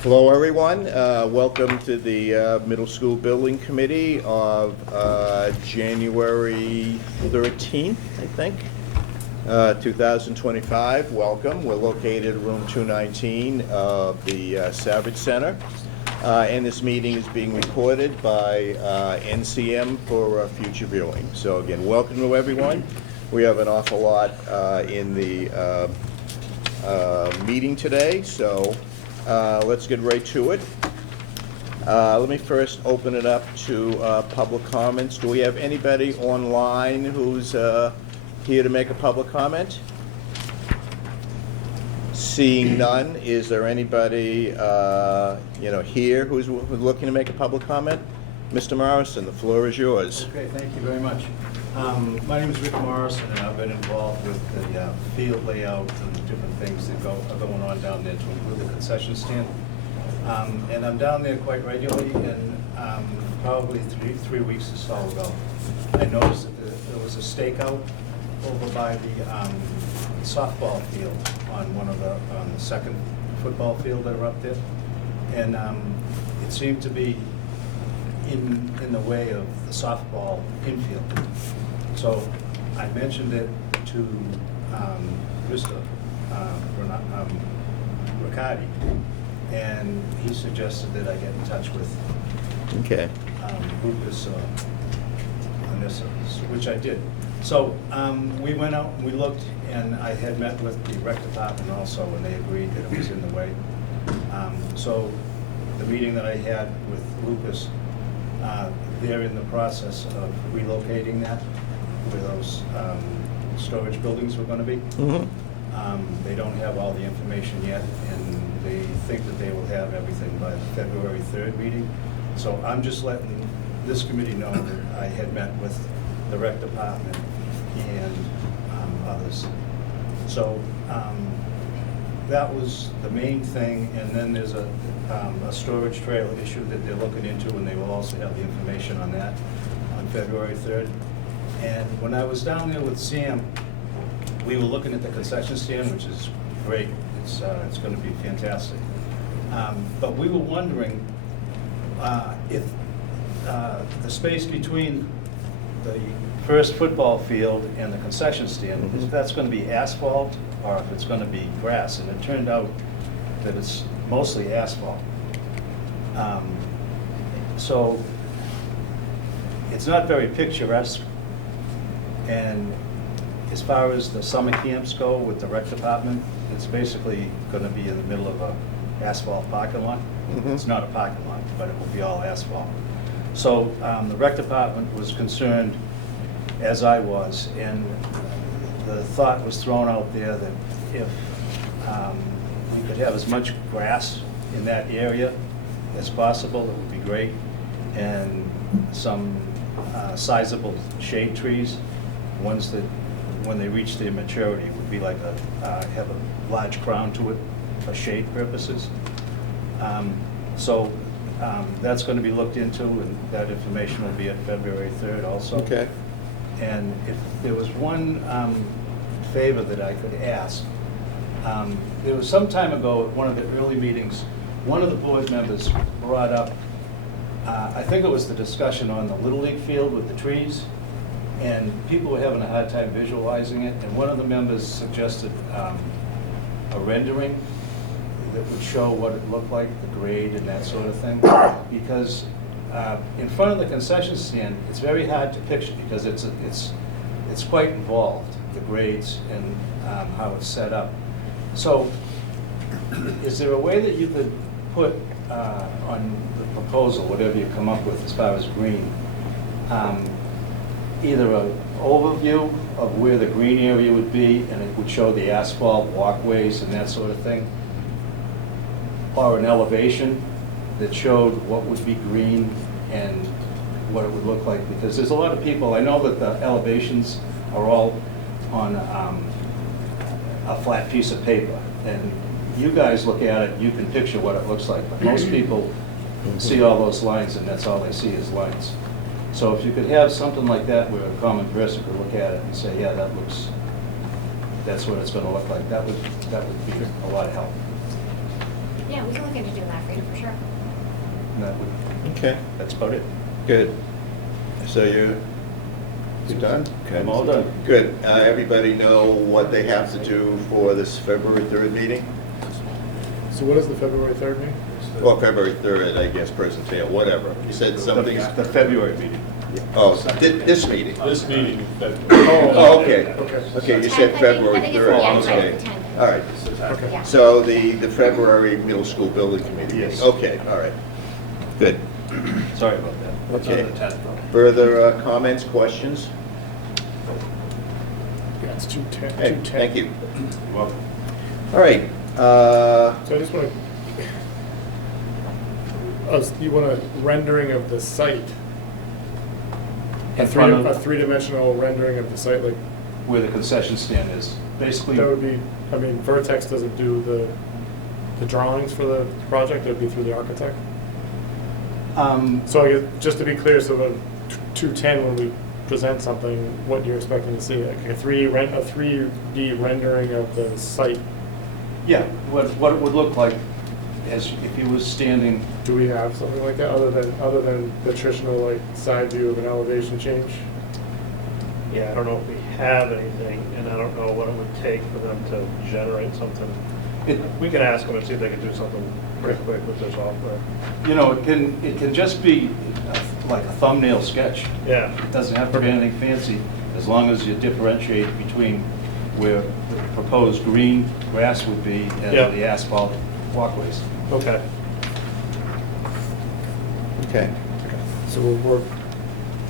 Hello, everyone. Welcome to the Middle School Building Committee of January 13th, I think, 2025. Welcome. We're located in room 219 of the Savage Center. And this meeting is being recorded by NCM for future viewing. So again, welcome to everyone. We have an awful lot in the meeting today, so let's get right to it. Let me first open it up to public comments. Do we have anybody online who's here to make a public comment? Seeing none, is there anybody here who's looking to make a public comment? Mr. Morrison, the floor is yours. Okay, thank you very much. My name is Rick Morrison, and I've been involved with the field layout and the different things that are going on down there to include the concession stand. And I'm down there quite regularly, and probably three weeks or so ago, I noticed that there was a stakeout over by the softball field on the second football field that are up there, and it seemed to be in the way of the softball infield. So I mentioned it to Mr. Riccardi, and he suggested that I get in touch with Okay. Lucas on this, which I did. So we went out and we looked, and I had met with the rec department also, and they agreed that it was in the way. So the meeting that I had with Lucas, they're in the process of relocating that where those storage buildings were going to be. Mm-hmm. They don't have all the information yet, and they think that they will have everything by the February 3rd meeting. So I'm just letting this committee know that I had met with the rec department and others. So that was the main thing, and then there's a storage trailer issue that they're looking into, and they will also have the information on that on February 3rd. And when I was down there with Sam, we were looking at the concession stand, which is great. It's going to be fantastic. But we were wondering if the space between the first football field and the concession stand, if that's going to be asphalt or if it's going to be grass. And it turned out that it's mostly asphalt. So it's not very picturesque. And as far as the summer camps go with the rec department, it's basically going to be in the middle of a asphalt parking lot. Mm-hmm. It's not a parking lot, but it will be all asphalt. So the rec department was concerned, as I was, and the thought was thrown out there that if we could have as much grass in that area as possible, it would be great, and some sizable shade trees, ones that when they reach their maturity would be like have a large crown to it for shade purposes. So that's going to be looked into, and that information will be at February 3rd also. Okay. And if there was one favor that I could ask, there was some time ago at one of the early meetings, one of the board members brought up, I think it was the discussion on the Little League field with the trees, and people were having a hard time visualizing it, and one of the members suggested a rendering that would show what it looked like, the grade and that sort of thing. Because in front of the concession stand, it's very hard to picture because it's quite involved, the grades and how it's set up. So is there a way that you could put on the proposal, whatever you come up with as far as green, either an overview of where the green area would be, and it would show the asphalt walkways and that sort of thing, or an elevation that showed what would be green and what it would look like? Because there's a lot of people, I know that the elevations are all on a flat piece of paper. And you guys look at it, you can picture what it looks like, but most people see all those lines and that's all they see is lines. So if you could have something like that where a common person could look at it and say, yeah, that's what it's gonna look like, that would be a lot of help. Yeah, we can look into doing that for you, for sure. And that would, Okay, that's about it. good. So you done? Okay. I'm all done. Good. Everybody know what they have to do for this February 3rd meeting? So what is the February 3rd meeting? Well, February 3rd, I guess, presentation, whatever. You said something's, The February meeting. oh, this meeting. This meeting, February. Oh, okay. Okay. Okay, you 10th, said I think. February I think it's 3rd. yeah, it's right, Okay. the 10th. All right. Okay. Yeah. So the February middle school building committee meeting. Yes. Okay, all right. Good. Sorry about that. What's on Okay. the 10th? Further comments, questions? Yeah, it's 210. Hey, thank you. You're welcome. All right. So I just want to, you want a rendering of the site? In front of- A three-dimensional rendering of the site, like, Where the concession stand is. Basically, that would be, I mean, Vertex doesn't do the drawings for the project, it would be through the architect? So I guess, just to be clear, so the 210, when we present something, what you're expecting to see, like a 3D rendering of the site. yeah, what it would look like as if he was standing, Do we have something like that, other than the traditional, like, side view of an elevation change? Yeah, I don't know if we have anything, and I don't know what it would take for them to generate something. it, We can ask them and see if they can do something pretty quick with their software. you know, it can just be like a thumbnail sketch. Yeah, It doesn't have to be anything fancy, as long as you differentiate between where the proposed green grass would be and Yeah. the asphalt walkways. okay. Okay. So we'll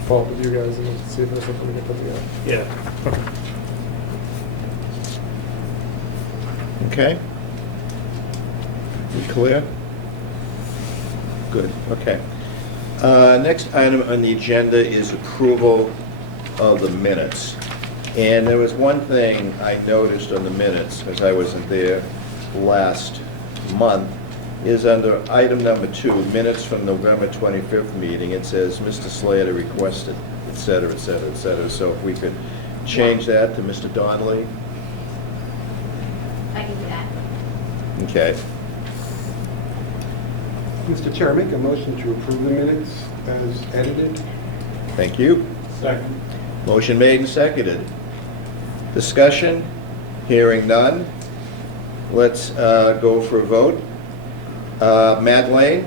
follow up with you guys and then see if there's something we can put together. Yeah. Okay. Okay. You clear? Good, okay. Next item on the agenda is approval of the minutes. And there was one thing I noticed on the minutes, because I wasn't there last month, is under item number 2, minutes from November 25th meeting, it says, Mr. Slater requested, et cetera, et cetera, et cetera. So if we could change that to Mr. Donnelly? I can do that. Okay. Mr. Chair, make a motion to approve the minutes as edited. Thank you. Second. Motion made and seconded. Discussion? Hearing none. Let's go for a vote. Matt Lane?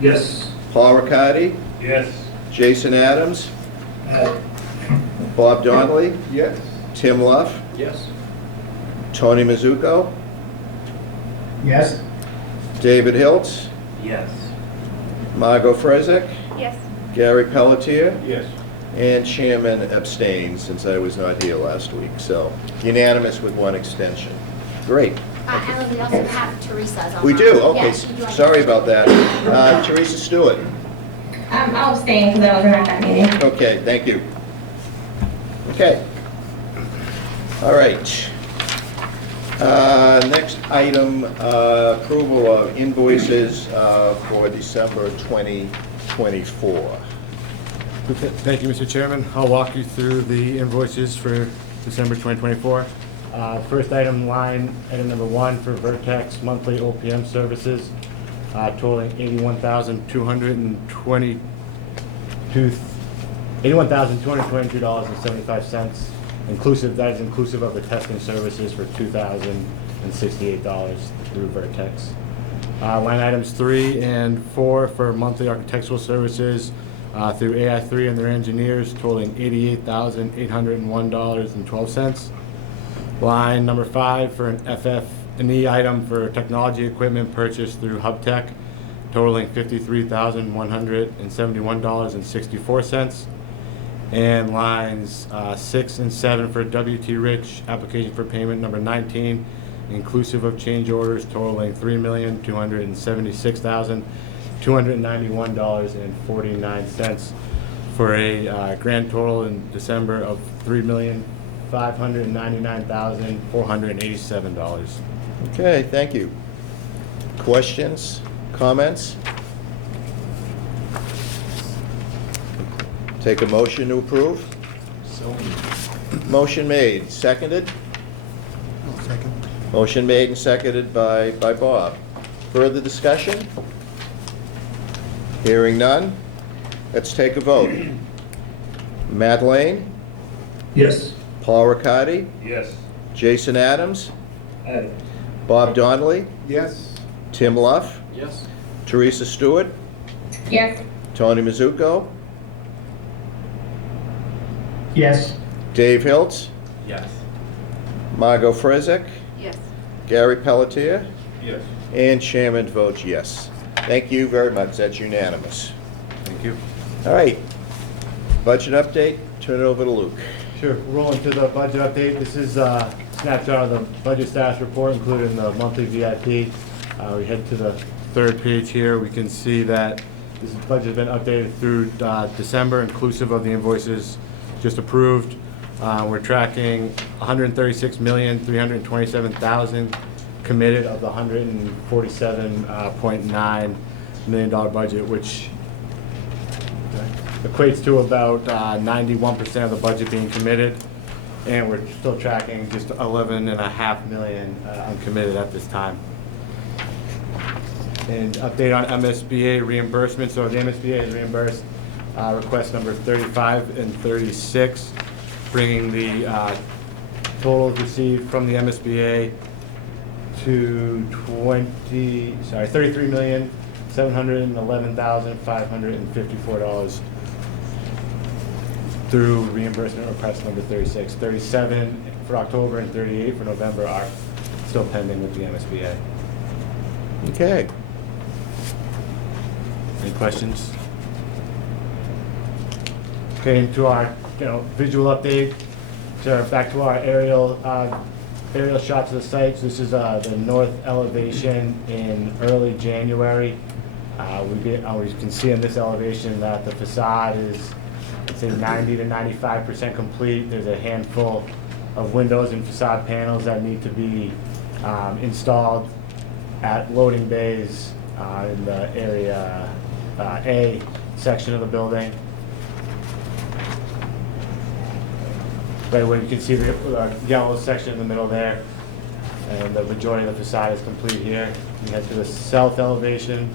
Yes. Paul Riccardi? Yes. Jason Adams? Bob Donnelly? Yes. Tim Luff? Yes. Tony Mizuko? Yes. David Hiltz? Yes. Margot Frezek? Yes. Gary Pelletier? Yes. And Chairman abstained since I was not here last week. So unanimous with one extension. Great. Alan, we also have Teresa's on. We do, okay, Yeah, she joined us. sorry about that. Teresa Stewart, I'll abstain because I wasn't at that meeting. okay, thank you. Okay. All right. Next item, approval of invoices for December 2024. Okay, thank you, Mr. Chairman. I'll walk you through the invoices for December 2024. First item, item number 1 for Vertex monthly OPM services, totaling $81,222.75, inclusive. That is inclusive of the testing services for $2,068 through Vertex. Line items 3 and 4 for monthly architectural services through AI3 and their engineers, totaling $88,801.12. Line number 5 for an FF&E item for technology equipment purchased through HubTech, totaling $53,171.64. And lines 6 and 7 for WT Rich, application for payment number 19, inclusive of change orders, totaling $3,276,291.49, for a grand total in December of $3,586,000. $599,487. Okay, thank you. Questions, comments? Take a motion to approve? Motion made, seconded? Second. Motion made and seconded by Bob. Further discussion? Hearing none? Let's take a vote. Matt Lane? Yes. Paul Riccardi? Yes. Jason Adams? Aye. Bob Donnelly? Yes. Tim Luff? Yes. Teresa Stewart? Yes. Tony Mizuko? Yes. Dave Hiltz? Yes. Margot Frizek? Yes. Gary Pelletier? Yes. And chairman votes yes. Thank you very much, that's unanimous. Thank you. All right, budget update, turn it over to Luke. Sure, rolling to the budget update. This is a snapshot of the budget status report, including the monthly VIP. We head to the third page here. We can see that this budget has been updated through December, inclusive of the invoices just approved. We're tracking $136,327,000 committed of the $147.9 million budget, which equates to about 91% of the budget being committed, and we're still tracking just 11.5 million uncommitted at this time. And update on MSBA reimbursement. So the MSBA has reimbursed request number 35 and 36, bringing the totals received from the MSBA to $33,711,554 through reimbursement request number 36. 37 for October and 38 for November are still pending with the MSBA. Okay. Any questions? Okay, into our visual update. So back to our aerial shots of the site. So this is the north elevation in early January. We can see in this elevation that the facade is, I'd say, 90 to 95% complete. There's a handful of windows and facade panels that need to be installed at loading bays in the area A section of the building. Right where you can see the yellow section in the middle there, and the majority of the facade is complete here. You head to the south elevation,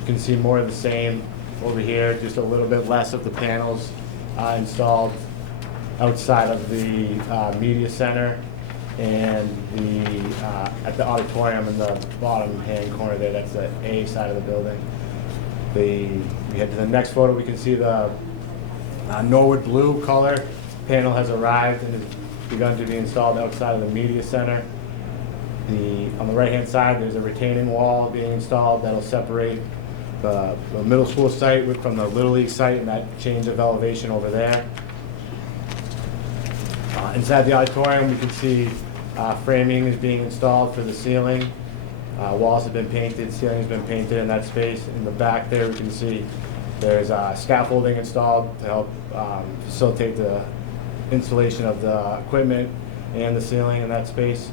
you can see more of the same over here, just a little bit less of the panels installed outside of the media center and at the auditorium in the bottom hand corner there. That's the A side of the building. We head to the next photo. We can see the Norwood blue color panel has arrived and has begun to be installed outside of the media center. On the right-hand side, there's a retaining wall being installed that'll separate the middle school site from the Little League site, and that change of elevation over there. Inside the auditorium, we can see framing is being installed for the ceiling. Walls have been painted, ceiling has been painted in that space. In the back there, we can see there's scaffolding installed to help facilitate the installation of the equipment and the ceiling in that space.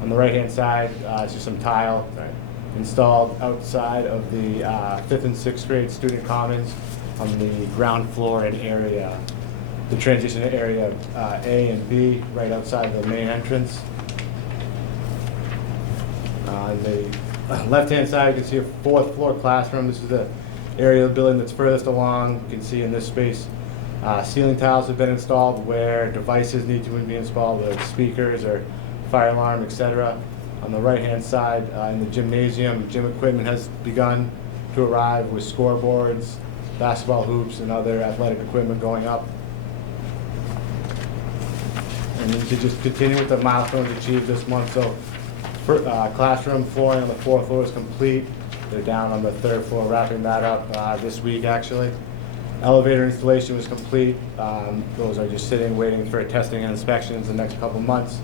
On the right-hand side, it's just some tile installed outside of the 5th and 6th grade student commons on the ground floor and area, the transition area A and B, right outside the main entrance. On the left-hand side, you can see a 4th floor classroom. This is the area of the building that's furthest along. You can see in this space, ceiling tiles have been installed where devices need to be installed, like speakers or fire alarm, etc. On the right-hand side, in the gymnasium, gym equipment has begun to arrive with scoreboards, basketball hoops, and other athletic equipment going up. And then to just continue with the milestones achieved this month. So, classroom flooring on the 4th floor is complete. They're down on the 3rd floor, wrapping that up this week, actually. Elevator installation was complete. Those are just sitting, waiting for testing and inspections the next couple months.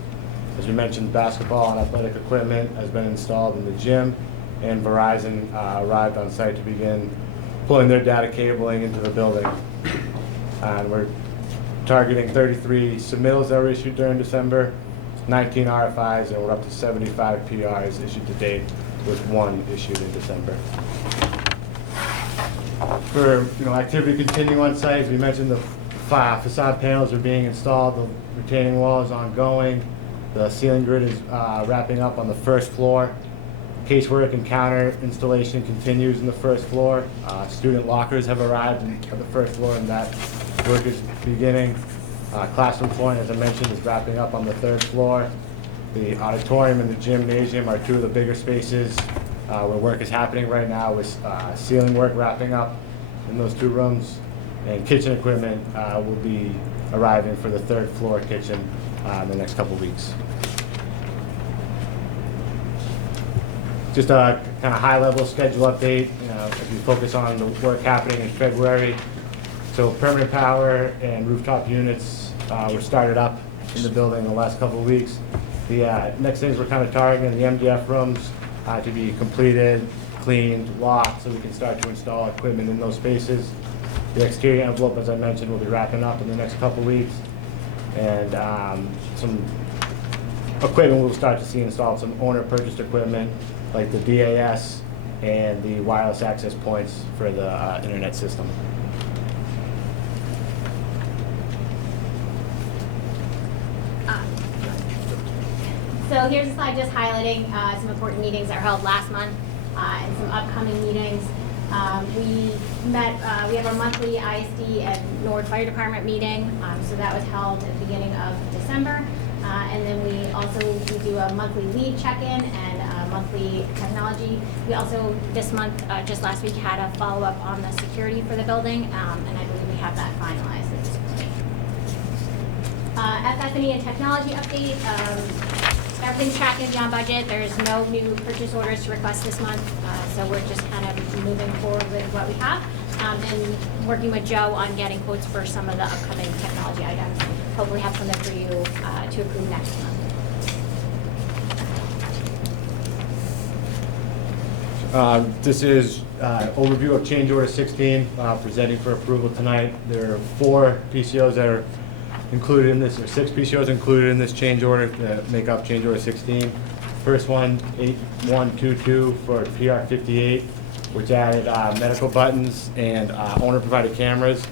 As we mentioned, basketball and athletic equipment has been installed in the gym, and Verizon arrived on site to begin pulling their data cabling into the building. And we're targeting 33 submittals that were issued during December, 19 RFIs, and we're up to 75 PRs issued to date, with 1 issued in December. For activity continuing on site, as we mentioned, the facade panels are being installed, the retaining wall is ongoing, the ceiling grid is wrapping up on the first floor. Casework and counter installation continues in the first floor. Student lockers have arrived on the first floor, and that work is beginning. Classroom flooring, as I mentioned, is wrapping up on the 3rd floor. The auditorium and the gymnasium are 2 of the bigger spaces where work is happening right now, with ceiling work wrapping up in those 2 rooms. And kitchen equipment will be arriving for the 3rd floor kitchen in the next couple weeks. Just a kind of high-level schedule update, as we focus on the work happening in February. So permanent power and rooftop units were started up in the building in the last couple of weeks. The next things we're kind of targeting the MDF rooms to be completed, cleaned, locked, so we can start to install equipment in those spaces. The exterior envelope, as I mentioned, will be wrapping up in the next couple of weeks. And some equipment we'll start to see installed, some owner-purchased equipment, like the DAS and the wireless access points for the internet system. So here's a slide just highlighting some important meetings that were held last month and some upcoming meetings. We have our monthly ISD and Nord Fire Department meeting. So that was held at the beginning of December. And then we do a monthly lead check-in and a monthly technology. We also, this month, just last week, had a follow-up on the security for the building, and I believe we have that finalized at this point. FF&E and technology update. Everything's tracking beyond budget. There's no new purchase orders to request this month, so we're just kind of moving forward with what we have and working with Joe on getting quotes for some of the upcoming technology items. Hopefully have something for you to approve next month. This is overview of change order 16, presenting for approval tonight. There are 4 PCOs that are included in this, or 6 PCOs included in this change order that make up change order 16. First one, 8122 for PR 58, which added medical buttons and owner-provided cameras.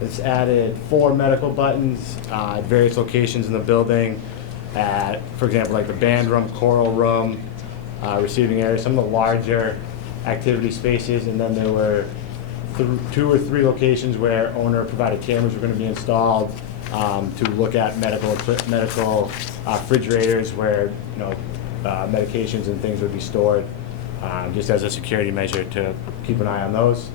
It's added 4 medical buttons at various locations in the building, for example, like the band room, choral room, receiving area, some of the larger activity spaces, and then there were 2 or 3 locations where owner-provided cameras were going to be installed to look at medical refrigerators where medications and things would be stored, just as a security measure to keep an eye on those.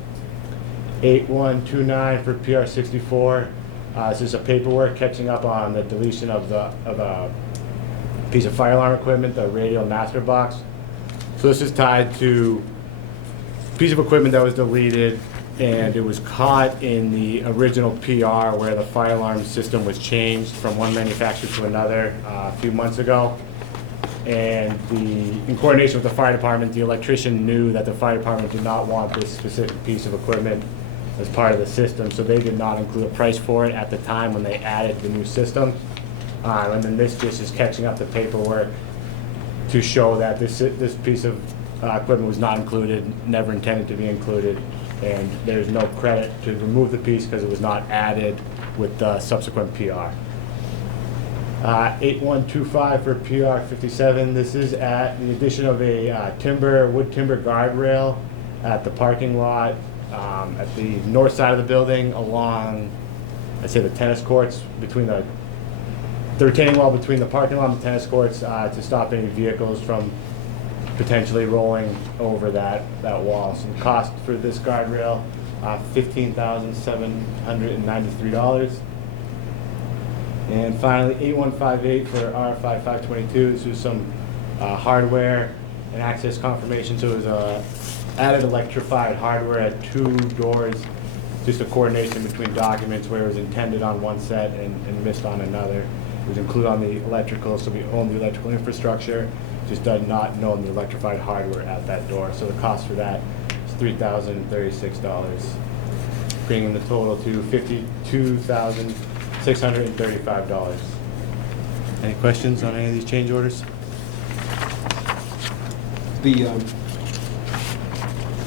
8129 for PR 64. This is a paperwork catching up on the deletion of a piece of fire alarm equipment, the radial master box. So this is tied to a piece of equipment that was deleted, and it was caught in the original PR where the fire alarm system was changed from one manufacturer to another a few months ago. And in coordination with the fire department, the electrician knew that the fire department did not want this specific piece of equipment as part of the system, so they did not include a price for it at the time when they added the new system. And then this just is catching up the paperwork to show that this piece of equipment was not included, never intended to be included, and there's no credit to remove the piece because it was not added with the subsequent PR. 8125 for PR 57. This is at the addition of a wood timber guardrail at the parking lot at the north side of the building along, I'd say, the tennis courts, between the retaining wall between the parking lot and the tennis courts to stop any vehicles from potentially rolling over that wall. So the cost for this guardrail, $15,793. And finally, 8158 for RFI 522. This was some hardware and access confirmation. So it was added electrified hardware at 2 doors, just a coordination between documents where it was intended on one set and missed on another. It was included on the electrical, so we own the electrical infrastructure, just does not own the electrified hardware at that door. So the cost for that is $3,036, bringing the total to $52,793 $635. Any questions on any of these change orders? The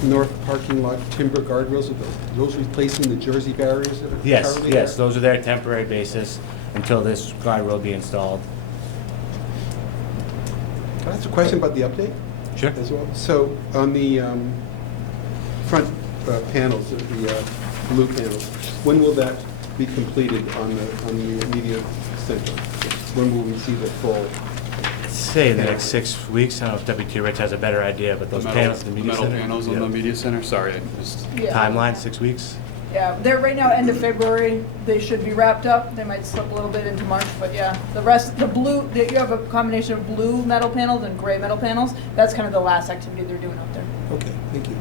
north parking lot timber guardrails, are those replacing the Jersey barriers that are Yes, currently yes, there? those are their temporary basis until this guardrail be installed. Can I ask a question about the update Sure. as well? So on the front panels, the blue panels, when will that be completed on the media center? When will we see the full? Say in the next 6 weeks. I don't know if WT Rich has a better idea, but those panels in the media metal center. panels on yeah. the media center, sorry, I just, Yeah. Timeline, 6 weeks? Yeah, they're right now, end of February, they should be wrapped up, they might slip a little bit into March, but yeah. The rest, the blue, you have a combination of blue metal panels and gray metal panels, that's kind of the last activity they're doing out there. Okay, thank you.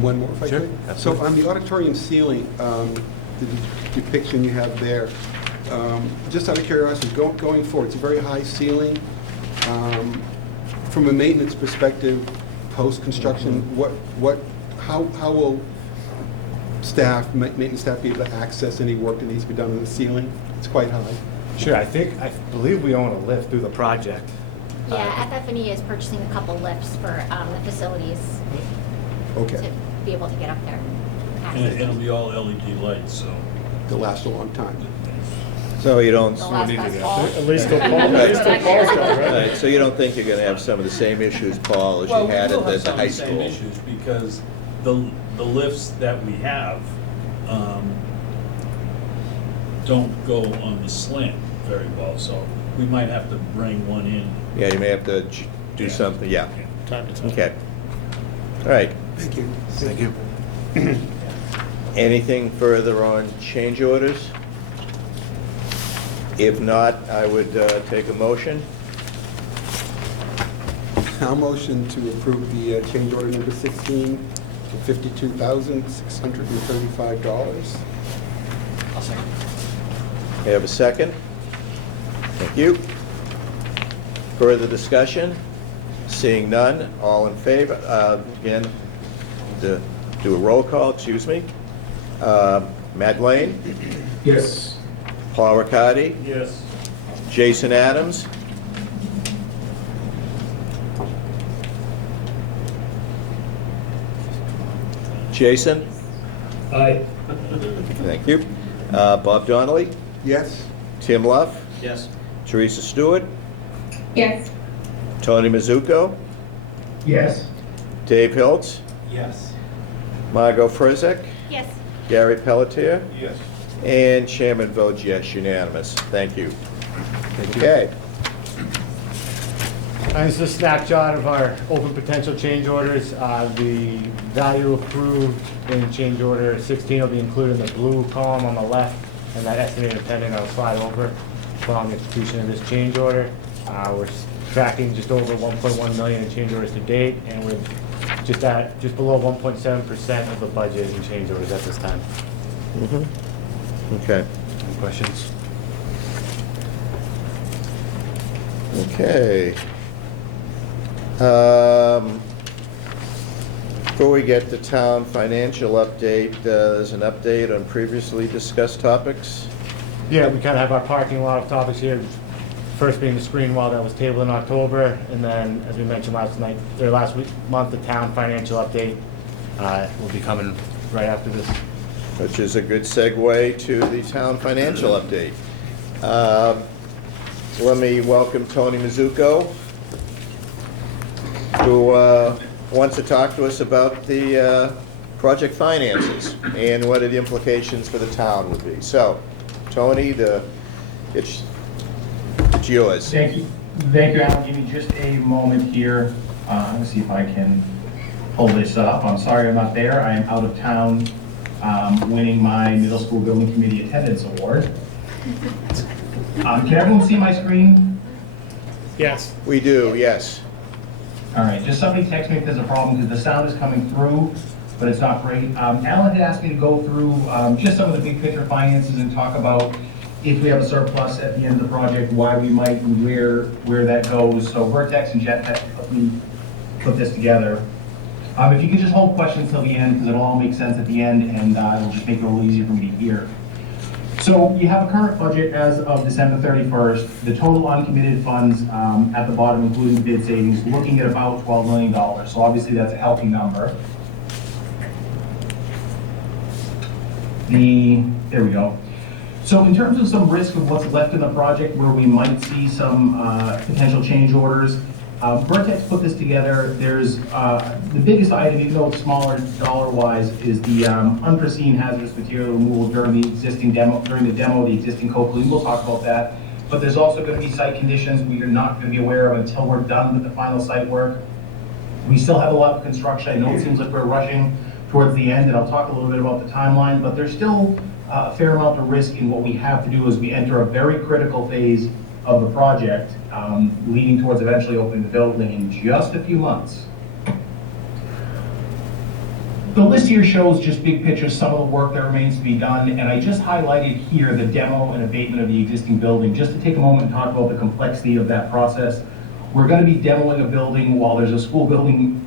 One more, if I Sure, could? So absolutely. on the auditorium ceiling, the depiction you have there, just out of curiosity, going forward, it's a very high ceiling. From a maintenance perspective, post-construction, how will maintenance staff be able to access any work that needs to be done on the ceiling? It's quite high. Sure, I believe we own a lift through the project. Yeah, FF&E is purchasing a couple lifts for the facilities to Okay, be able to get up there. And it'll be all LED lights, so. it'll last a long time. So you don't, The last bus ball. At least till Paul, Paul's done, right? right, so you don't think you're gonna have some of the same issues, Paul, as you Well, we had will at have the some high of the same school? issues because the lifts that we have don't go on the slant very well, so we might have to bring one in. Yeah, you may have to do Yeah. something, yeah, Time to time. okay. All right, Thank you. Thank you. anything further on change orders? If not, I would take a motion. I'll motion to approve the change order number 16 to $52,635. May I have a second? Thank you. Further discussion? Seeing none, all in favor? Again, to do a roll call, excuse me. Matt Lane, Yes. Paul Riccardi, Yes. Jason Adams, Jason, Aye. thank you. Bob Donnelly, Yes? Tim Luff, Yes. Teresa Stewart, Yes. Tony Mizuko, Yes. Dave Hiltz, Yes. Margot Frizek, Yes. Gary Pelletier, Yes. and Chairman votes yes, unanimous. Thank you. Okay. This is a snapshot of our open potential change orders. The value approved in change order 16 will be included in the blue column on the left, and that estimated pending I'll slide over following execution of this change order. We're tracking just over 1.1 million in change orders to date, and we're just below 1.7% of the budget in change orders at this time. Okay. Any questions? Okay. Before we get to town financial update, there's an update on previously discussed topics. Yeah, we kind of have our parking lot of topics here. First being the screen wall that was tabled in October, and then, as we mentioned last month, the town financial update will be coming right after this. Which is a good segue to the town financial update. Let me welcome Tony Mizuko, who wants to talk to us about the project finances and what are the implications for the town would be. So, Tony, it's yours. Thank you, Alan. Give me just a moment here. Let me see if I can pull this up. I'm sorry I'm not there. I am out of town winning my middle school building committee attendance award. Can everyone see my screen? Yes. We do, yes. All right, just somebody text me if there's a problem because the sound is coming through, but it's not great. Alan had asked me to go through just some of the big picture finances and talk about if we have a surplus at the end of the project, why we might and where that goes. So Vertex and Jet helped me put this together. If you could just hold questions till the end because it'll all make sense at the end and it'll just make it a little easier for me to hear. So you have a current budget as of December 31st. The total uncommitted funds at the bottom, including bid savings, looking at about $12 million. So obviously that's a healthy number. There we go. So in terms of some risk of what's left in the project where we might see some potential change orders, Vertex put this together. There's the biggest item, even though it's smaller dollar-wise, is the unforeseen hazardous material removal during the demo of the existing Copley. We'll talk about that. But there's also going to be site conditions we are not going to be aware of until we're done with the final site work. We still have a lot of construction. I know it seems like we're rushing towards the end, and I'll talk a little bit about the timeline, but there's still a fair amount of risk in what we have to do as we enter a very critical phase of the project, leading towards eventually opening the building in just a few months. The list here shows just big picture, some of the work that remains to be done, and I just highlighted here the demo and abatement of the existing building, just to take a moment and talk about the complexity of that process. We're going to be demoing a building while there's a school building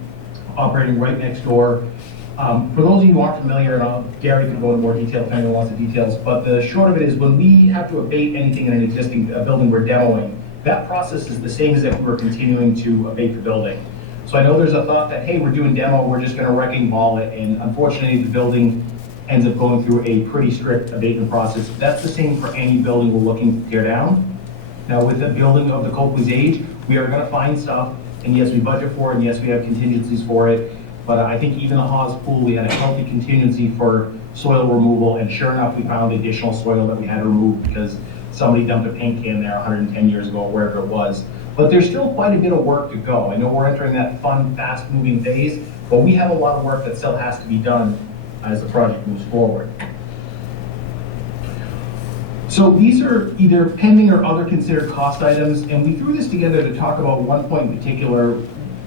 operating right next door. For those of you who aren't familiar, and Gary can go into more detail if anyone wants the details, but the short of it is when we have to abate anything in an existing building we're demoing, that process is the same as if we were continuing to abate the building. So I know there's a thought that, hey, we're doing demo, we're just going to wrecking ball it, and unfortunately the building ends up going through a pretty strict abatement process. That's the same for any building we're looking to tear down. Now with the building of the Copley's age, we are going to find stuff, and yes, we budget for it, and yes, we have contingencies for it. But I think even the Haas pool, we had a healthy contingency for soil removal, and sure enough, we found additional soil that we had to remove because somebody dumped a paint can there 110 years ago, wherever it was. But there's still quite a bit of work to go. I know we're entering that fun, fast-moving phase, but we have a lot of work that still has to be done as the project moves forward. So these are either pending or other considered cost items, and we threw this together to talk about one point in particular.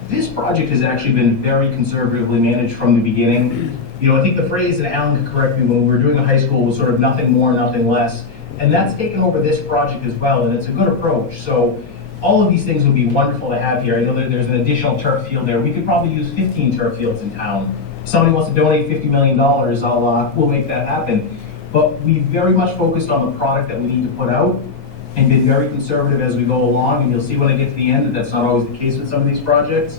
This project has actually been very conservatively managed from the beginning. You know, I think the phrase, and Alan could correct me, when we were doing a high school was sort of nothing more, nothing less. And that's taken over this project as well, and it's a good approach. So all of these things would be wonderful to have here. I know that there's an additional turf field there. We could probably use 15 turf fields in town. If somebody wants to donate $50 million, we'll make that happen. But we very much focused on the product that we need to put out and been very conservative as we go along, and you'll see when I get to the end that that's not always the case with some of these projects.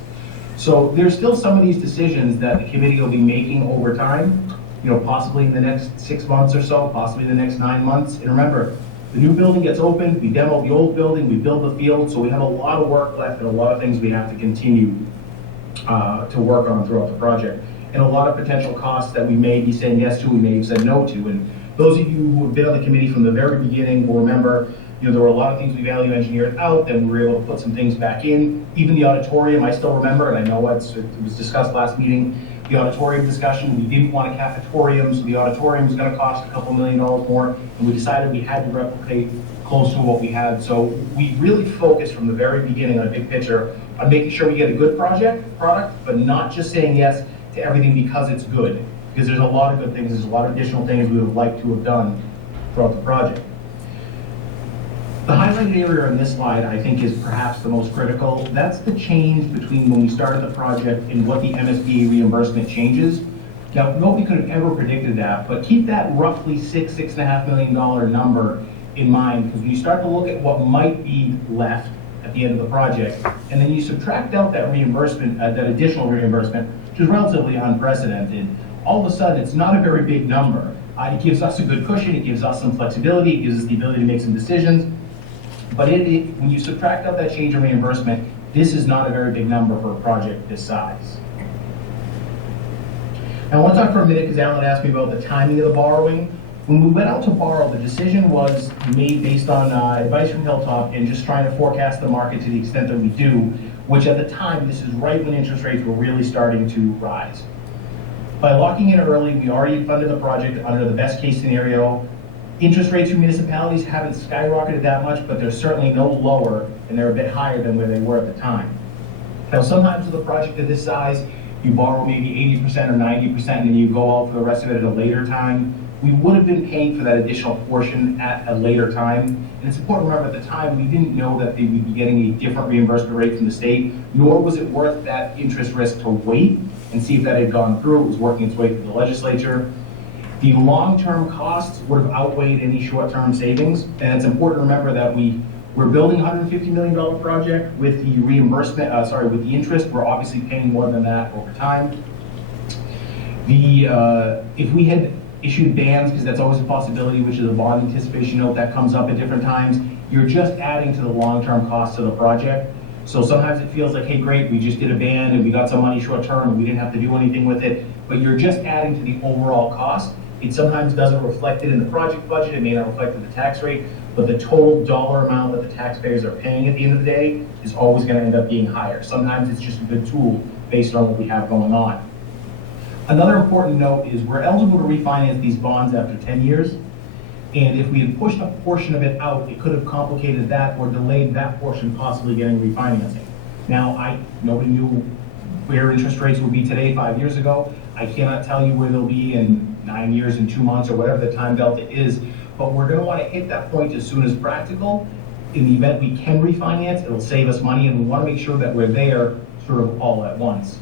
So there's still some of these decisions that the committee will be making over time, you know, possibly in the next 6 months or so, possibly in the next 9 months. And remember, the new building gets opened, we demo the old building, we build the field, so we have a lot of work left and a lot of things we have to continue to work on throughout the project. And a lot of potential costs that we may be saying yes to, we may have said no to. And those of you who have been on the committee from the very beginning will remember, you know, there were a lot of things we value engineered out, then we were able to put some things back in. Even the auditorium, I still remember, and I know it was discussed last meeting, the auditorium discussion, we didn't want a cafetorium, so the auditorium was gonna cost a couple $1 million more, and we decided we had to replicate close to what we had. So we really focused from the very beginning on a big picture on making sure we get a good product, but not just saying yes to everything because it's good. Because there's a lot of good things, there's a lot of additional things we would have liked to have done throughout the project. The highlighted area on this slide, I think, is perhaps the most critical. That's the change between when we started the project and what the MSBA reimbursement changes. Now, nobody could have ever predicted that, but keep that roughly $6.5 million number in mind, because when you start to look at what might be left at the end of the project, and then you subtract out that reimbursement, that additional reimbursement, which is relatively unprecedented, all of a sudden, it's not a very big number. It gives us a good cushion, it gives us some flexibility, it gives us the ability to make some decisions. But when you subtract out that change in reimbursement, this is not a very big number for a project this size. Now, I want to talk for a minute, because Alan asked me about the timing of the borrowing. When we went out to borrow, the decision was made based on advice from Hilltop and just trying to forecast the market to the extent that we do, which at the time, this is right when interest rates were really starting to rise. By locking in early, we already funded the project under the best case scenario. Interest rates for municipalities haven't skyrocketed that much, but they're certainly no lower, and they're a bit higher than where they were at the time. Now, sometimes with a project of this size, you borrow maybe 80% or 90%, and then you go out for the rest of it at a later time. We would have been paying for that additional portion at a later time. And it's important to remember at the time, we didn't know that they would be getting a different reimbursement rate from the state, nor was it worth that interest risk to wait and see if that had gone through. It was working its way through the legislature. The long-term costs would have outweighed any short-term savings, and it's important to remember that we're building a $150 million project with the reimbursement, with the interest, we're obviously paying more than that over time. If we had issued bans, because that's always a possibility, which is a bond anticipation note that comes up at different times, you're just adding to the long-term costs of the project. So sometimes it feels like, hey, great, we just did a ban and we got some money short-term and we didn't have to do anything with it, but you're just adding to the overall cost. It sometimes doesn't reflect it in the project budget, it may not reflect it in the tax rate, but the total dollar amount that the taxpayers are paying at the end of the day is always gonna end up being higher. Sometimes it's just a good tool based on what we have going on. Another important note is we're eligible to refinance these bonds after 10 years. And if we had pushed a portion of it out, it could have complicated that or delayed that portion possibly getting refinancing. Now, nobody knew where interest rates would be today 5 years ago. I cannot tell you where they'll be in 9 years and 2 months or whatever the time delta is, but we're gonna wanna hit that point as soon as practical. In the event we can refinance, it'll save us money, and we wanna make sure that we're there sort of all at once.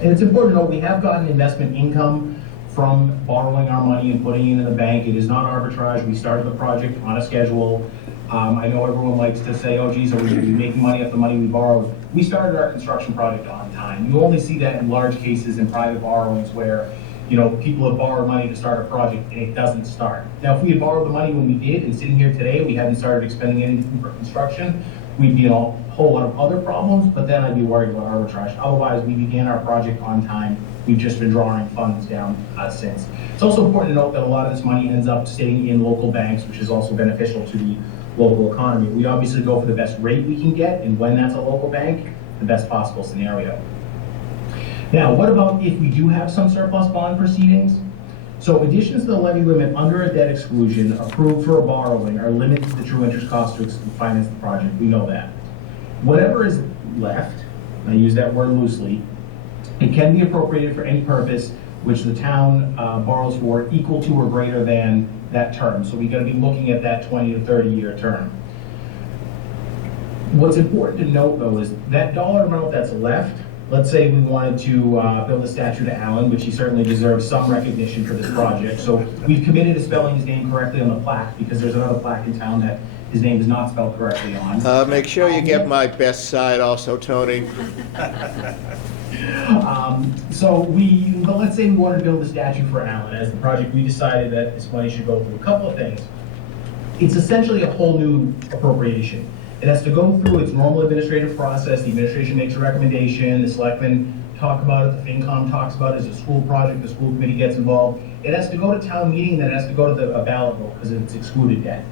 And it's important to note we have gotten investment income from borrowing our money and putting it in the bank. It is not arbitrage. We started the project on a schedule. I know everyone likes to say, oh geez, are we making money off the money we borrowed? We started our construction project on time. You only see that in large cases in private borrowings where, you know, people have borrowed money to start a project and it doesn't start. Now, if we had borrowed the money when we did and sitting here today, we hadn't started expending anything for construction, we'd be in a whole lot of other problems, but then I'd be worried about arbitrage. Otherwise, we began our project on time. We've just been drawing funds down since. It's also important to note that a lot of this money ends up staying in local banks, which is also beneficial to the local economy. We obviously go for the best rate we can get, and when that's a local bank, the best possible scenario. Now, what about if we do have some surplus bond proceedings? So additions to the levy limit under a debt exclusion approved for a borrowing are limited to the true interest cost to finance the project. We know that. Whatever is left, and I use that word loosely, it can be appropriated for any purpose which the town borrows for equal to or greater than that term. So we got to be looking at that 20 to 30 year term. What's important to note though is that dollar amount that's left, let's say we wanted to build a statue to Alan, which he certainly deserves some recognition for this project. So we've committed to spelling his name correctly on the plaque because there's another plaque in town that his name is not spelled correctly on. Make sure you get my best side also, Tony. But let's say we wanted to build a statue for Alan. As the project, we decided that this money should go through a couple of things. It's essentially a whole new appropriation. It has to go through its normal administrative process. The administration makes a recommendation, the selectmen talk about it, the FinCom talks about it as a school project, the school committee gets involved. It has to go to town meeting, then it has to go to a ballot vote because it's excluded debt.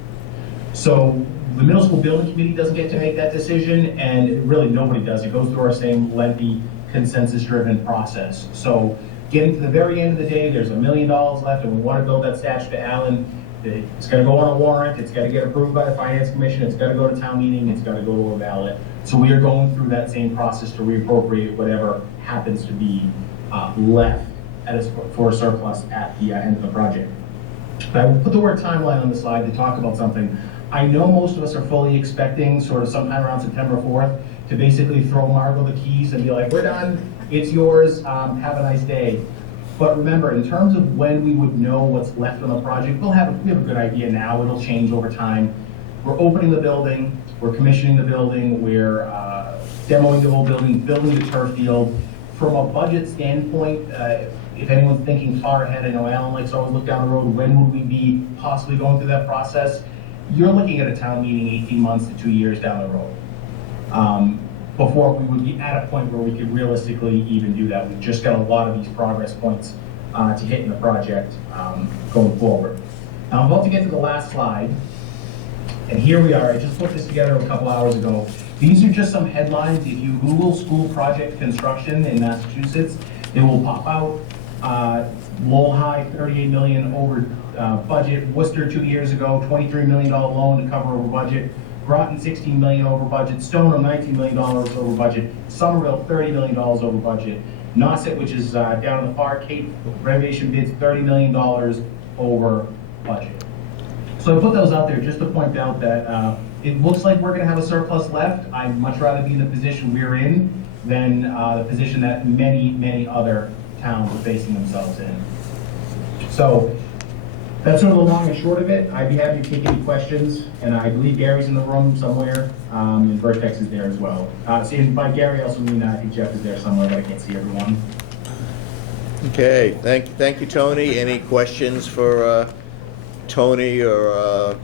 So the middle school building committee doesn't get to make that decision, and really nobody does. It goes through our same lengthy consensus-driven process. So getting to the very end of the day, there's $1 million left, and we want to build that statue to Alan. It's got to go on a warrant. It's got to get approved by the finance commission. It's got to go to town meeting. It's got to go to a ballot. So we are going through that same process to reappropriate whatever happens to be left for a surplus at the end of the project. But I will put the word timeline on the slide to talk about something. I know most of us are fully expecting sort of sometime around September 4th to basically throw Margot the keys and be like, we're done, it's yours, have a nice day. But remember, in terms of when we would know what's left on the project, we have a good idea now. It'll change over time. We're opening the building, we're commissioning the building, we're demoing the whole building, building the turf field. From a budget standpoint, if anyone's thinking far ahead, I know Alan likes to always look down the road, when would we be possibly going through that process? You're looking at a town meeting 18 months to 2 years down the road. Before we would be at a point where we could realistically even do that. We've just got a lot of these progress points to hit in the project going forward. Now I'm about to get to the last slide, and here we are. I just put this together a couple hours ago. These are just some headlines. If you Google school project construction in Massachusetts, it will pop out. Lowell High, 38 million over budget. Worcester 2 years ago, $23 million loan to cover over budget. Groton, $16 million over budget. Stoneham, $19 million over budget. Somerville, $30 million over budget. Nauset, which is down in the far Cape, renovation bids, $30 million over budget. So I put those out there just to point out that it looks like we're going to have a surplus left. I'd much rather be in the position we're in than the position that many, many other towns are facing themselves in. So that's sort of the long and short of it. I'd be happy to take any questions, and I believe Gary's in the room somewhere, and Vertex is there as well. See, by Gary, I also mean, I think Jeff is there somewhere, but I can't see everyone. Okay, thank you, Tony. Any questions for Tony or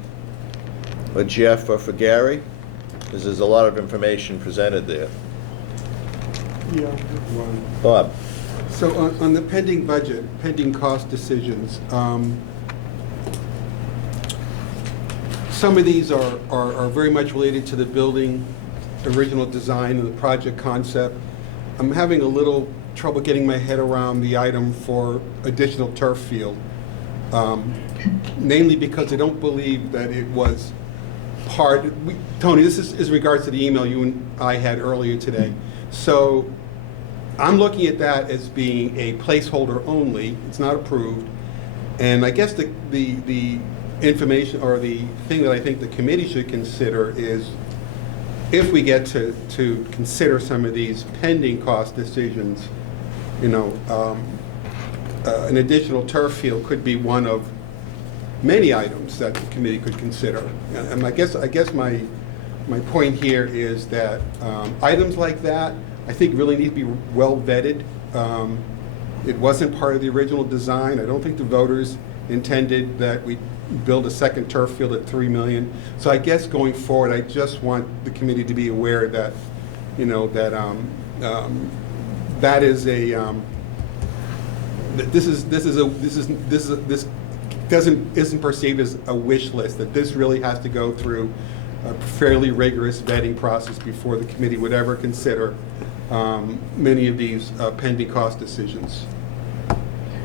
Jeff or for Gary? Because there's a lot of information presented there. Yeah. Bob? So on the pending budget, pending cost decisions, some of these are very much related to the building, original design and the project concept. I'm having a little trouble getting my head around the item for additional turf field, namely because I don't believe that it was Tony, this is in regards to the email you and I had earlier today. So I'm looking at that as being a placeholder only. It's not approved. And I guess the information or the thing that I think the committee should consider is if we get to consider some of these pending cost decisions, you know, an additional turf field could be one of many items that the committee could consider. And I guess my point here is that items like that, I think really need to be well vetted. It wasn't part of the original design. I don't think the voters intended that we build a second turf field at $3 million. So I guess going forward, I just want the committee to be aware that, you know, that that is a this isn't perceived as a wish list. That this really has to go through a fairly rigorous vetting process before the committee would ever consider many of these pending cost decisions.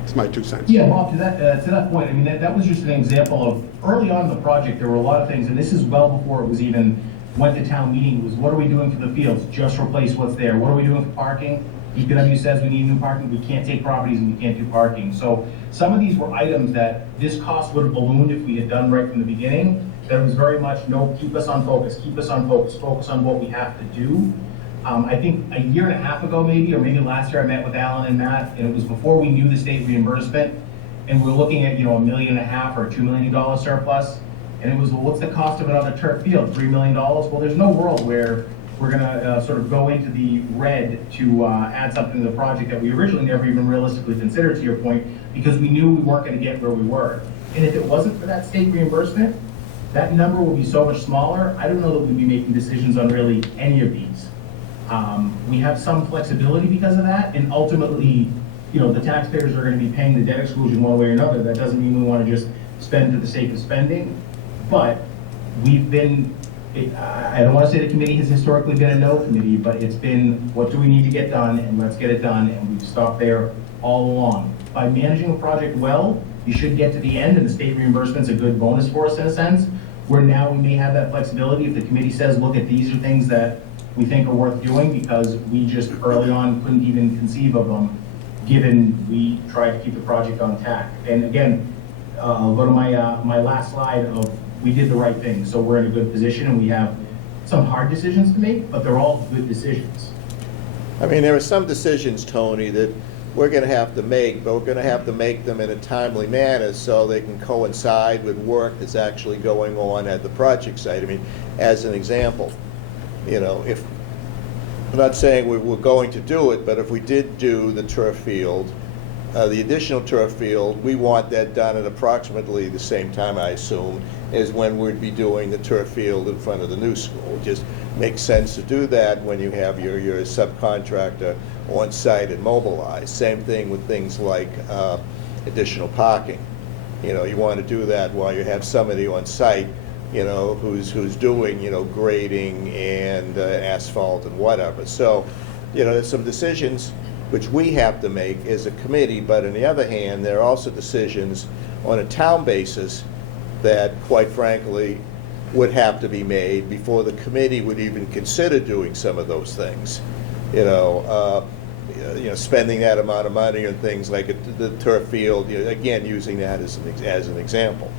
It's my 2 cents. Yeah, Bob, to that point, I mean, that was just an example of early on in the project, there were a lot of things, and this is well before it was even went to town meeting, was what are we doing for the fields? Just replace what's there. What are we doing for parking? DPW says we need new parking. We can't take properties and we can't do parking. So some of these were items that this cost would have ballooned if we had done right from the beginning. That was very much, no, keep us on focus, focus on what we have to do. I think a year and a half ago maybe, or maybe last year, I met with Alan and Matt, and it was before we knew the state reimbursement, and we're looking at, you know, $1.5 million or $2 million surplus, and it was, well, what's the cost of another turf field? $3 million? Well, there's no world where we're gonna sort of go into the red to add something to the project that we originally never even realistically considered, to your point, because we knew we weren't gonna get where we were. And if it wasn't for that state reimbursement, that number would be so much smaller. I don't know that we'd be making decisions on really any of these. We have some flexibility because of that, and ultimately, you know, the taxpayers are going to be paying the debt exclusion one way or another. That doesn't mean we want to just spend for the sake of spending, but we've been, I don't want to say the committee has historically been a no committee, but it's been, what do we need to get done, and let's get it done, and we've stopped there all along. By managing a project well, you should get to the end, and the state reimbursement's a good bonus for us in a sense, where now we may have that flexibility if the committee says, look, at these are things that we think are worth doing because we just early on couldn't even conceive of them, given we tried to keep the project on tack. And again, I'll go to my last slide of we did the right thing. So we're in a good position and we have some hard decisions to make, but they're all good decisions. I mean, there are some decisions, Tony, that we're going to have to make, but we're going to have to make them in a timely manner so they can coincide with work that's actually going on at the project site. I mean, as an example, you know, if, I'm not saying we're going to do it, but if we did do the turf field, the additional turf field, we want that done at approximately the same time, I assume, as when we'd be doing the turf field in front of the new school. It just makes sense to do that when you have your subcontractor on site and mobilized. Same thing with things like additional parking. You know, you want to do that while you have somebody on site, you know, who's doing, you know, grading and asphalt and whatever. So, you know, there's some decisions which we have to make as a committee, but on the other hand, there are also decisions on a town basis that, quite frankly, would have to be made before the committee would even consider doing some of those things. You know, spending that amount of money on things like the turf field, you know, again, using that as an example.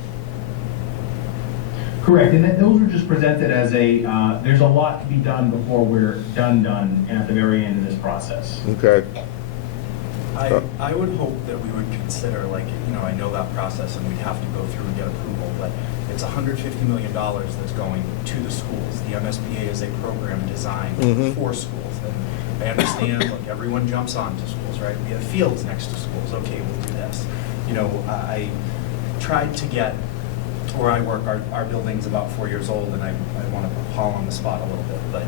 Correct, and those were just presented as a, there's a lot to be done before we're done, and at the very end of this process. Okay. I would hope that we would consider, like, I know that process and we'd have to go through and get approval, but it's $150 million that's going to the schools. The MSBA is a program designed for schools. And I understand, look, everyone jumps onto schools, right? We have fields next to schools. Okay, we'll do this. I tried to get, where I work, our building's about 4 years old, and I want to put Paul on the spot a little bit, but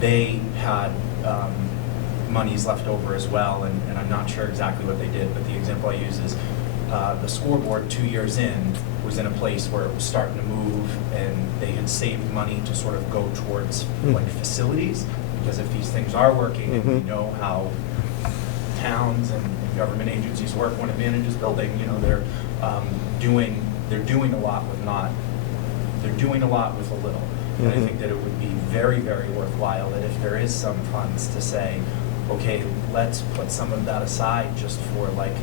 they had monies left over as well, and I'm not sure exactly what they did, but the example I use is the scoreboard 2 years in was in a place where it was starting to move, and they had saved money to sort of go towards like facilities, because if these things are working, and we know how towns and government agencies work when it manages building, they're doing a lot with a little. And I think that it would be very, very worthwhile that if there is some funds to say, okay, let's put some of that aside just for like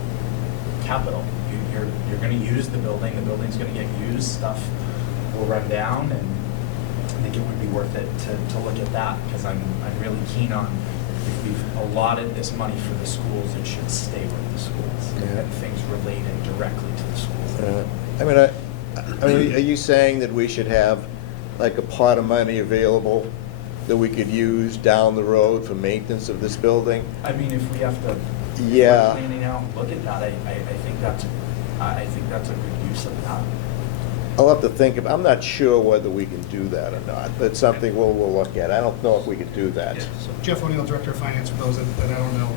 capital. You're going to use the building's going to get used, stuff will run down, and I think it would be worth it to look at that, because I'm really keen on, if we've allotted this money for the schools, it should stay with the schools, and things related directly to the schools. I mean, are you saying that we should have like a pot of money available that we could use down the road for maintenance of this building? I mean, if we have to, Yeah. planning out, look at that, I think that's a good use of that. I'll have to think of, I'm not sure whether we can do that or not. That's something we'll look at. I don't know if we could do that. Yeah, so Jeff O'Neill, Director of Finance, for those that I don't know.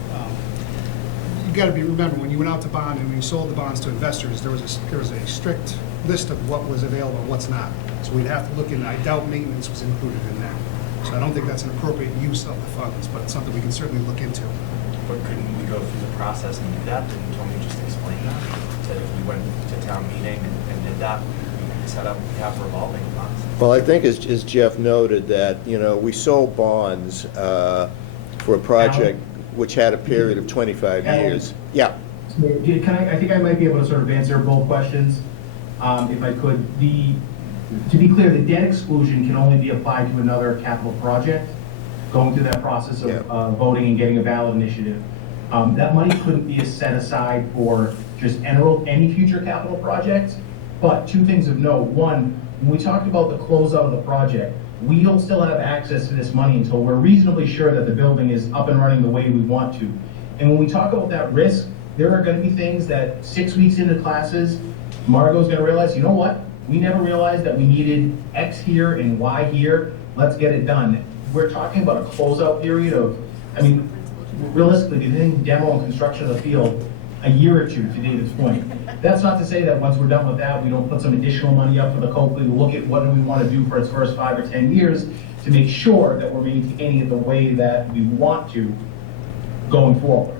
You got to remember, when you went out to bond and when you sold the bonds to investors, there was a strict list of what was available and what's not. So we'd have to look in, I doubt maintenance was included in that. So I don't think that's an appropriate use of the funds, but it's something we can certainly look into. But couldn't we go through the process and do that? Didn't Tony just explain that? That if we went to town meeting and did that, we could set up, have revolving funds. Well, I think as Jeff noted that, we sold bonds for a project which had a period of 25 years. Yeah. I think I might be able to sort of answer both questions, if I could. To be clear, the debt exclusion can only be applied to another capital project, going through that process of voting and getting a ballot initiative. That money couldn't be set aside for just any future capital projects. But two things of note. One, when we talked about the closeout of the project, we'll still have access to this money until we're reasonably sure that the building is up and running the way we want to. And when we talk about that risk, there are going to be things that 6 weeks into classes, Margot's going to realize, you know what? We never realized that we needed X here and Y here. Let's get it done. We're talking about a closeout period of, realistically, the demo and construction of the field, a year or two, to David's point. That's not to say that once we're done with that, we don't put some additional money up for the Coakley to look at what do we want to do for its first 5 or 10 years to make sure that we're maintaining it the way that we want to going forward.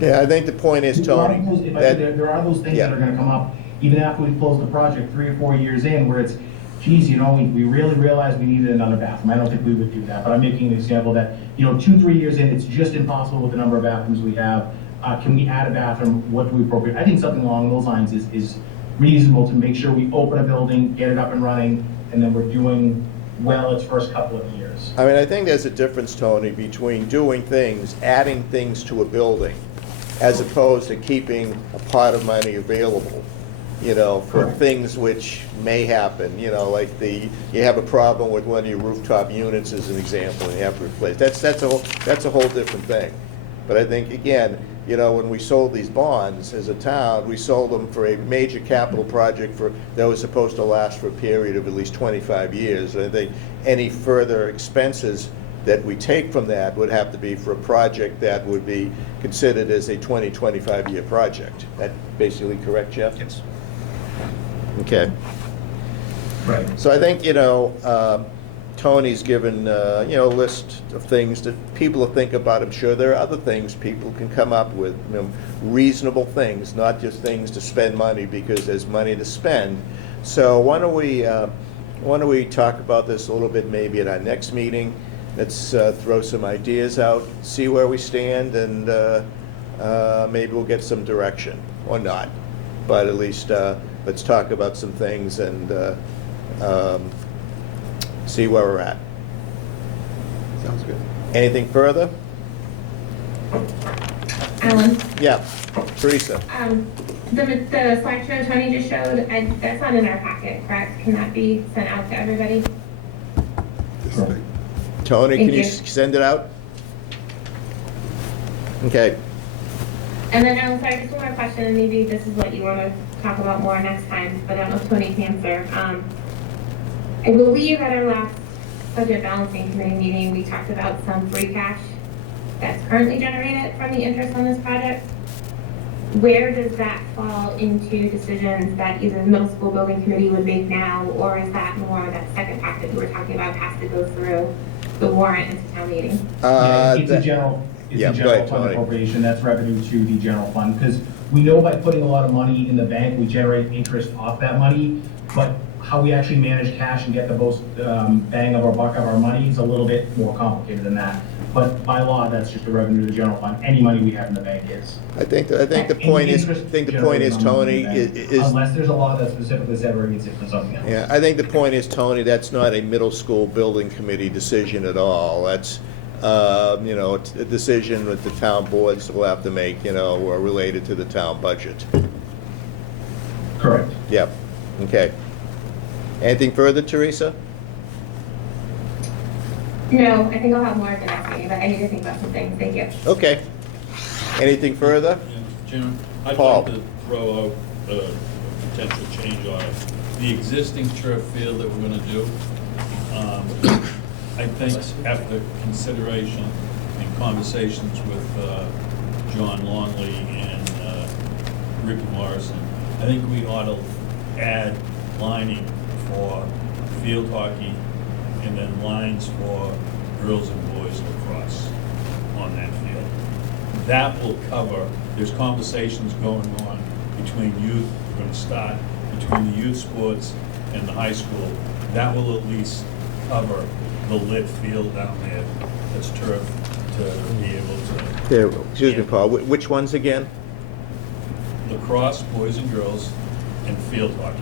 Yeah, I think the point is, Tony, there are those things that are going to come up even after we've closed the project 3 or 4 years in, where it's, geez, we really realized we needed another bathroom. I don't think we would do that, but I'm making an example that, 2-3 years in, it's just impossible with the number of bathrooms we have. Can we add a bathroom? What do we appropriate? I think something along those lines is reasonable to make sure we open a building, get it up and running, and then we're doing well its first couple of years. I think there's a difference, Tony, between doing things, adding things to a building, as opposed to keeping a pot of money available, for things which may happen, like you have a problem with one of your rooftop units as an example, and you have to replace. That's a whole different thing. But I think, again, when we sold these bonds as a town, we sold them for a major capital project that was supposed to last for a period of at least 25 years. And I think any further expenses that we take from that would have to be for a project that would be considered as a 25-year project. That basically correct, Jeff? Yes. Okay. Right. So I think, Tony's given, a list of things that people to think about. I'm sure there are other things people can come up with, reasonable things, not just things to spend money because there's money to spend. So why don't we talk about this a little bit maybe at our next meeting? Let's throw some ideas out, see where we stand, and maybe we'll get some direction, or not. But at least let's talk about some things and see where we're at. Sounds good. Anything further? Alan, Yeah, Teresa. the slideshow Tony just showed, that's not in our packet, correct? Can that be sent out to everybody? Tony, Thank can you you. send it out? Okay. And then, I'm sorry, just one more question, and maybe this is what you want to talk about more next time, but I don't know if Tony can answer. I believe at our last budget balancing committee meeting, we talked about some free cash that's currently generated from the interest on this project. Where does that fall into decisions that either the middle school building committee would make now, or is that more that second pack that you were talking about has to go through the warrant into town meeting? Yeah, it's a general, yeah, it's a go ahead, general fund Tony. appropriation, that's revenue to the general fund, because we know by putting a lot of money in the bank, we generate interest off that money, but how we actually manage cash and get the most bang of our buck of our money is a little bit more complicated than that. But by law, that's just the revenue to the general fund, any money we have in the bank is. I think the point is, Tony, is, Unless there's a law that specifically segregates it for something else. yeah, I think the point is, Tony, that's not a middle school building committee decision at all. That's, you know, it's a decision that the town boards will have to make, you know, related to the town budget. Correct. Yep, okay. Anything further, Teresa? No, I think I'll have more at the next meeting, but I need to think about some things. Thank you. Okay. Anything further? Jim, I'd Paul. like to throw out a potential change on it. The existing turf field that we're gonna do, I think after consideration and conversations with John Longley and Ricky Morrison, I think we ought to add lining for field hockey and then lines for girls and boys lacrosse on that field. That will cover, there's conversations going on between youth, we're gonna start between the youth sports and the high school. That will at least cover the lit field down there that's turf to be able to. Yeah, excuse me, Paul, which ones again? Lacrosse, boys and girls, and field hockey.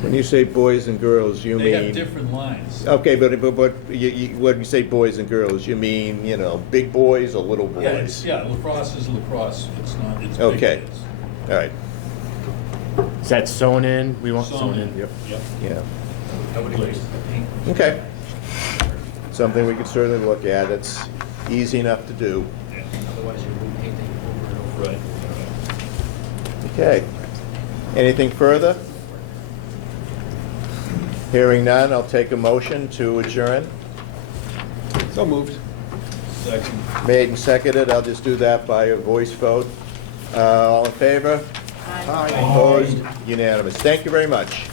When you say boys and girls, you mean? They have different lines. Okay, but when you say boys and girls, you mean, you know, big boys or little boys? Yeah, lacrosse is lacrosse, it's not, it's big Okay. kids. All right, Is that sewn in? We want sewn in. Yep. yeah, Please. okay. Something we could certainly look at, it's easy enough to do. Otherwise, you're repainting over and over. Right. Okay. Anything further? Hearing none, I'll take a motion to adjourn. So moved. Second. Made and seconded, I'll just do that by a voice vote. All in favor? Aye. Opposed? Unanimous. Thank you very much.